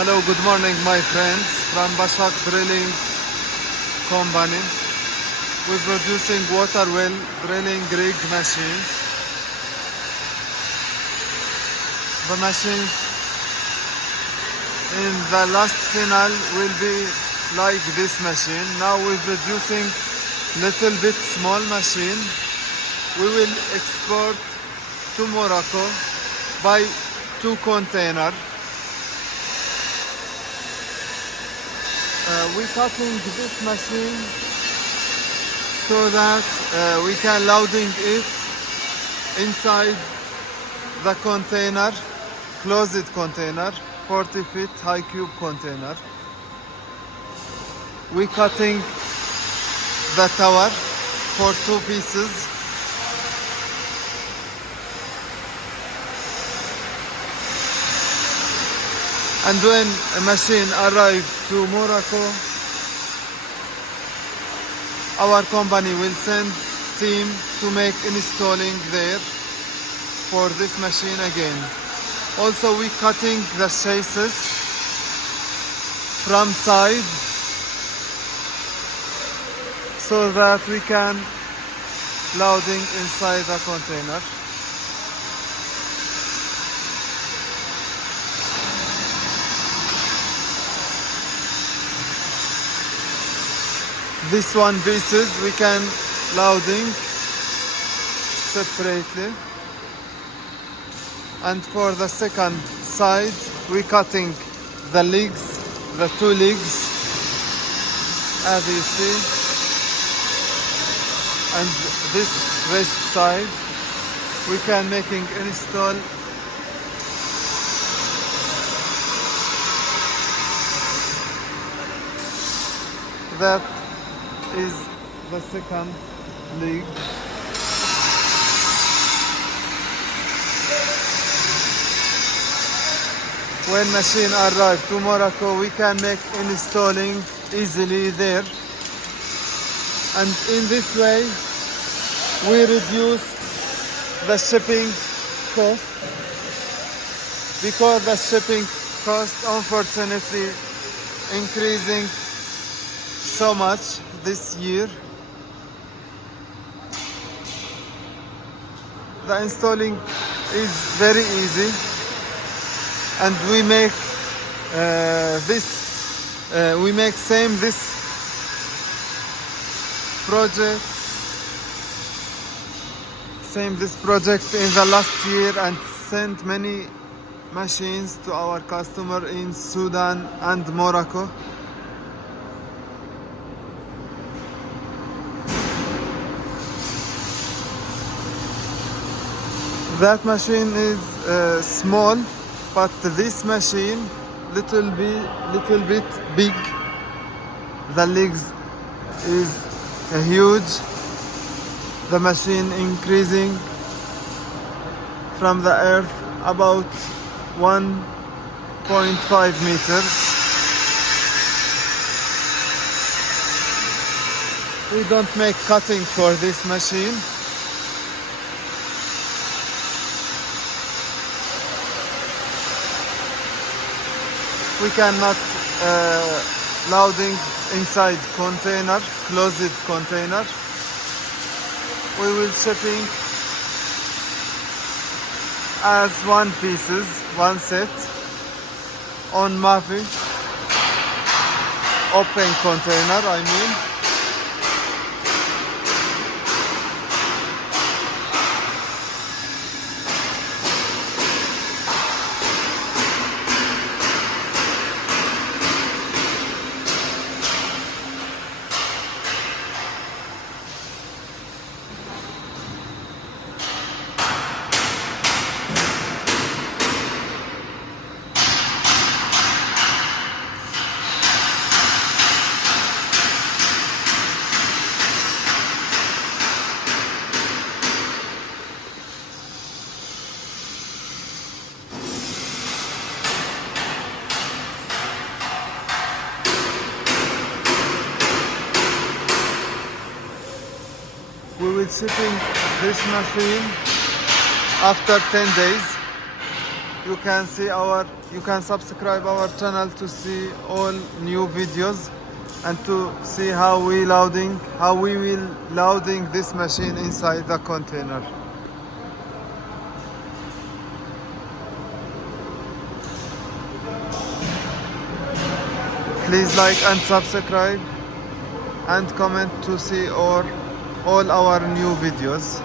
Hello, good morning my friends from Bashak Drilling Company. We're producing water well drilling rig machines. The machines in the last final will be like this machine. Now we're producing little bit small machine. We will export to Morocco by 2 containers. We cutting this machine so that we can loading it inside the container, closed container, 40 feet high cube container. We cutting the tower for 2 pieces. And when a machine arrives to Morocco, our company will send team to make installing there for this machine again. Also we cutting the chassis from side so that we can loading inside the container. This one pieces we can loading separately, and for the second side we cutting the legs, the 2 legs as you see, and this rest side we can making install that is the second leg. When machine arrive to Morocco, we can make installing easily there, and in this way we reduce the shipping cost, because the shipping cost unfortunately increasing so much this year. The installing is very easy, and we make we make same this project in the last year, and sent many machines to our customer in Sudan and Morocco. That machine is small, but this machine little bit big. The legs is huge. The machine increasing from the earth about 1.5 meters. We don't make cutting for this machine. We cannot loading inside container, closed container. We will shipping as 1 pieces, 1 set on Mavi, open container I mean. We will shipping this machine after 10 days. you can subscribe our channel to see all new videos and to see how we will loading this machine inside the container. Please like and subscribe and comment to see all our new videos.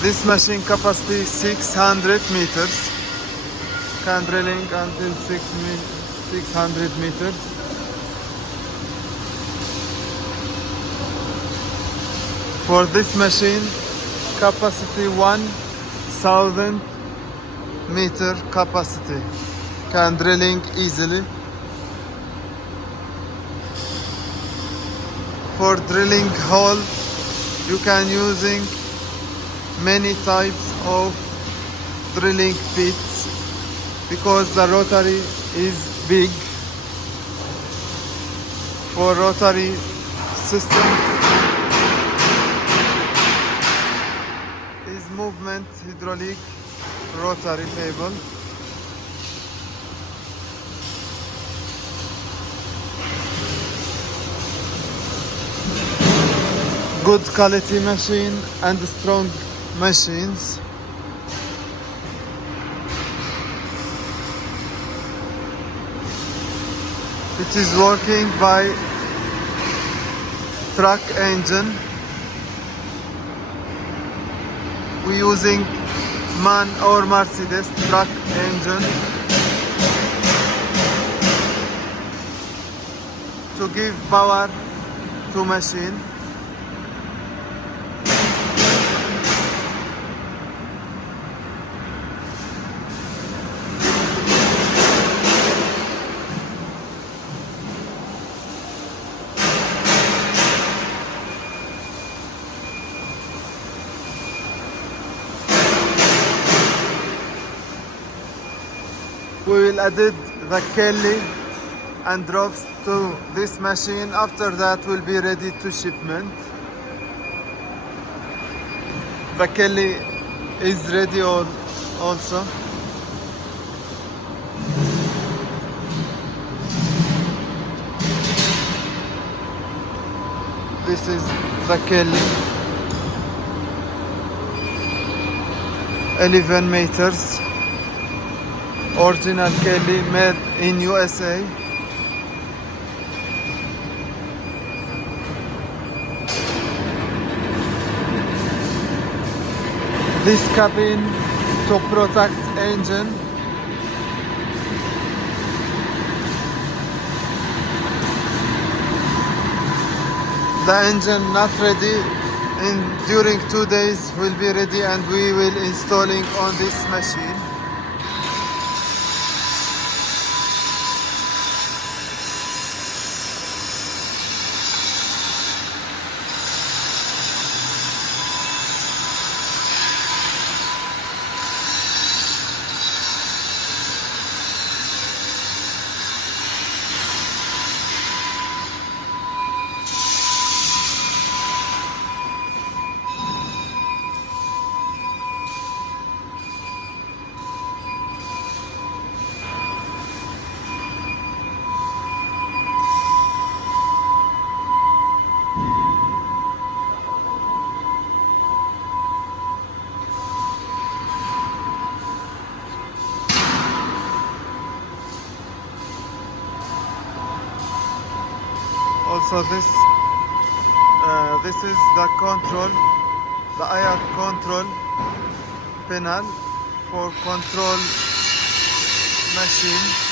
This machine capacity 600 meters, can drilling until 600 meters. For this machine, capacity 1000 meter capacity, can drilling easily. For drilling hole, you can using many types of drilling bits because the rotary is big. For rotary system is movement hydraulic rotary table. Good quality machine and strong machines. It is working by truck engine. We using MAN or Mercedes truck engine to give power to machine. We will add the Kelly and drops to this machine. After that will be ready to shipment. The Kelly is ready also. This is the Kelly. 11 meters. Original Kelly made in USA. This cabin to protect engine. The engine not ready. During 2 days will be ready and we will installing on this machine. Also this is the control, the air control panel for control machine.